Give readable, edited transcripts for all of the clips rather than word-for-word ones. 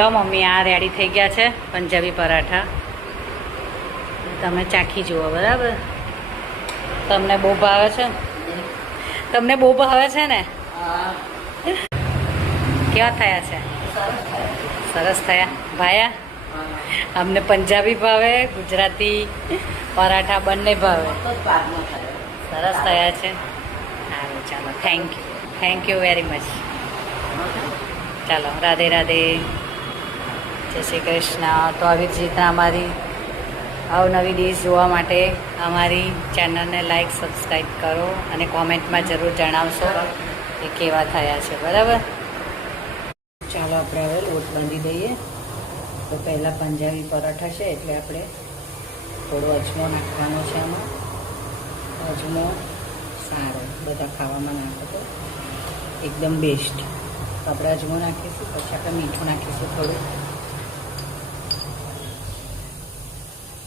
લો mummy, આ ready થઈ ગયા છે પંજાબી પરાઠા. તમે ચાખી જુઓ, બરાબર? તમને બહુ ભાવે છે? તમને બહુ ભાવે છે ને? કેવા થયા છે? સરસ થયા. ભાયા? અમને પંજાબી ભાવે, ગુજરાતી પરાઠા બંને ભાવે. સરસ થયા છે. સારું, ચાલો, થેન્ક યુ વેરી મચ. ચાલો, રાધે રાધે, જય શ્રી કૃષ્ણ. તો આવી જ રીતના અમારી અવનવી ડીશ જોવા માટે અમારી ચેનલને લાઈક, સબસ્ક્રાઈબ કરો અને કોમેન્ટમાં જરૂર જણાવશો કે કેવા થયા છે, બરાબર? ચાલો, આપણે હવે લોટ બાંધી દઈએ. તો પહેલાં પંજાબી પરાઠા છે એટલે આપણે થોડો અજમો નાખવાનો છે. આમાં અજમો સારો, બધા ખાવામાં નાખો તો એકદમ બેસ્ટ. તો આપણે અજમો નાખીશું, પછી આપણે મીઠું નાખીશું થોડું,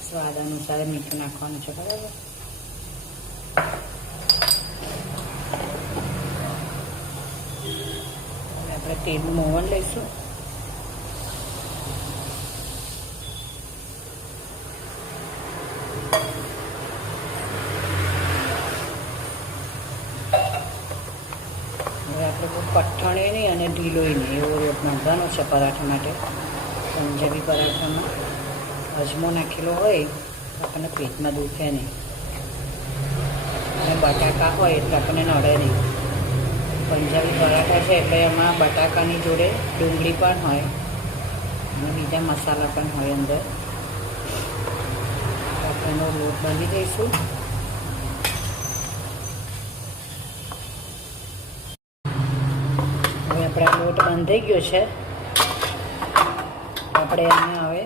સ્વાદ અનુસાર મીઠું નાખવાનું છે, બરાબર? આપણે તેલનું મોવણ લઈશું. હવે આપણે બહુ કઠણ નહીં અને ઢીલોય નહીં એવો લોટ બાંધવાનો છે પરાઠા માટે. પંજાબી પરાઠામાં અજમો નાખેલો હોય તો આપણને પેટમાં દુખે નહીં, અને બટાકા હોય એટલે આપણને નડે નહીં. પંજાબી પરાઠા છે એટલે એમાં બટાકાની જોડે ડુંગળી પણ હોય અને બીજા મસાલા પણ હોય અંદર. આપણે એનો લોટ બાંધી દઈશું. હવે આપણે આ લોટ બંધાઈ ગયો છે. આપણે એને હવે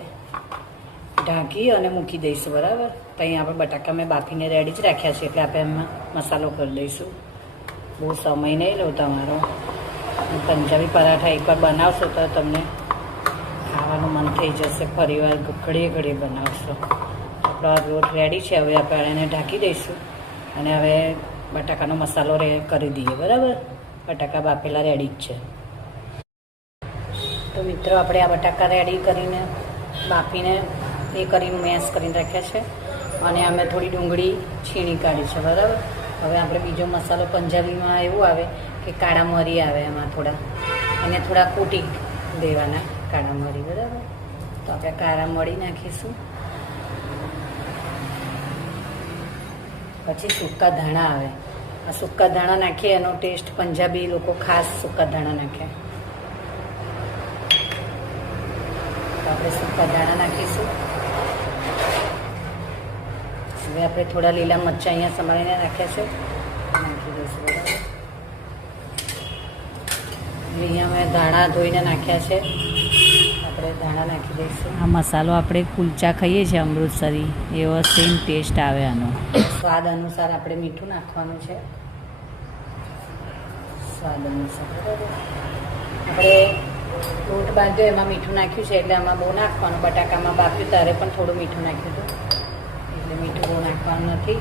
ઢાંકી અને મૂકી દઈશું, બરાબર? તો અહીંયા આપણે બટાકા મેં બાફીને રેડી જ રાખ્યા છે એટલે આપણે એમાં મસાલો કરી દઈશું. બહુ સમય નહીં લો તમારો. પંજાબી પરાઠા એકવાર બનાવશો તો તમને ખાવાનું મન થઈ જશે. ફરીવાર ઘડીએ ઘડીએ બનાવશો. આપણો આ લોટ રેડી છે. હવે આપણે એને ઢાંકી દઈશું અને હવે બટાકાનો મસાલો કરી દઈએ, બરાબર? બટાકા બાફેલા રેડી જ છે. તો મિત્રો, આપણે આ બટાકા રેડી કરીને બાફીને એ કરીને મેશ કરીને રાખ્યા છે અને અમે થોડી ડુંગળી છીણી કાઢી છે, બરાબર? હવે આપણે બીજો મસાલો પંજાબીમાં એવું આવે કે કાળા મરી આવે, એમાં થોડા એને થોડા કૂટી દેવાના કાળા મરી, બરાબર? તો આપણે કાળા મરી નાખીશું. પછી સૂકા ધાણા આવે. આ સૂકા ધાણા નાખીએ એનો ટેસ્ટ પંજાબી લોકો ખાસ સૂકા ધાણા નાખે. તો આપણે સૂકા ધાણા નાખીશું. હવે આપણે થોડા લીલા મરચાં અહીંયા સમારીને રાખ્યા છે, નાખી દઈશું, બરાબર? અહીંયા મેં ધાણા ધોઈને નાખ્યા છે, આપણે ધાણા નાખી દઈશું. આ મસાલો આપણે કુલચા ખાઈએ છીએ અમૃતસરી, એવો સેમ ટેસ્ટ આવે આનો. સ્વાદ અનુસાર આપણે મીઠું નાખવાનું છે, સ્વાદ અનુસાર, બરાબર? આપણે લોટ બાંધ્યો એમાં મીઠું નાખ્યું છે એટલે આમાં બહુ નાખવાનું. બટાકામાં બાફ્યું ત્યારે પણ થોડું મીઠું નાખ્યું હતું એટલે મીઠું બહુ નાખવાનું નથી.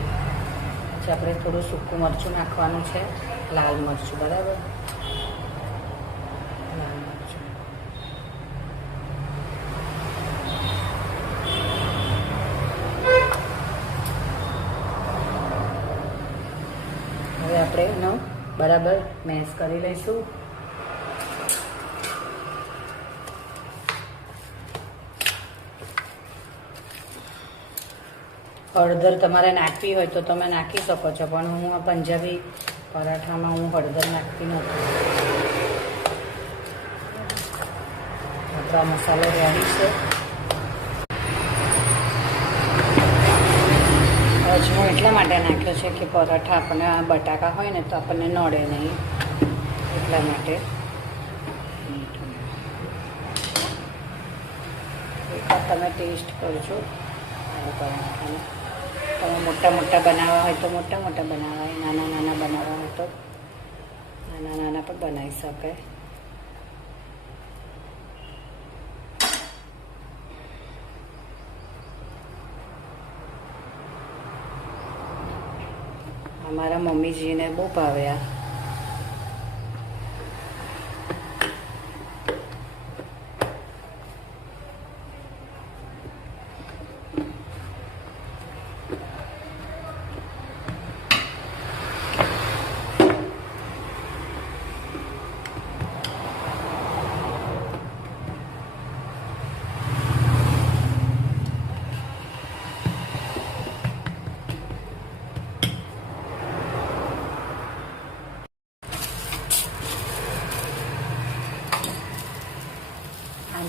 પછી આપણે થોડું સૂકું મરચું નાખવાનું છે, લાલ મરચું, બરાબર? લાલ મરચું. હવે આપણે એનો બરાબર મેશ કરી લઈશું. હળદર તમારે નાખવી હોય તો તમે નાખી શકો છો, પણ હું આ પંજાબી પરાઠામાં હું હળદર નાખતી નથી. આપણો મસાલો રેડી છે. અજમો એટલા માટે નાખ્યો છે કે પરાઠા આપણને આ બટાકા હોય ને તો આપણને નડે નહીં, એટલા માટે. એકવાર તમે ટેસ્ટ કરજો પરાઠાને. તમે મોટા મોટા બનાવવા હોય તો મોટા મોટા બનાવાય, નાના નાના બનાવવા હોય તો નાના નાના પણ બનાવી શકાય. અમારા મમ્મીજીને બહુ ભાવ્યા.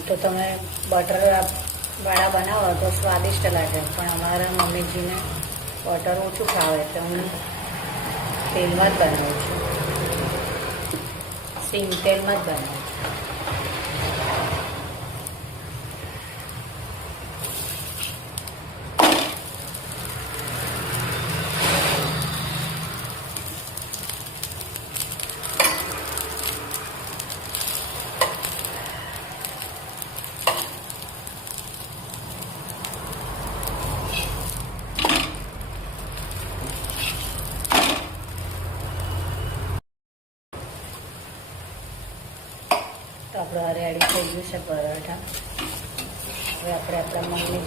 તો તમે બટર વાળા બનાવો તો સ્વાદિષ્ટ લાગે, પણ અમારા મમ્મીજીને બટર ઓછું ખાવે એટલે હું તેલમાં જ બનાવું છું, સિંગ તેલમાં જ બનાવું છું. તો આપણું આ રેડી થઈ ગયું છે પરાઠા. હવે આપણે આપણા મમ્મી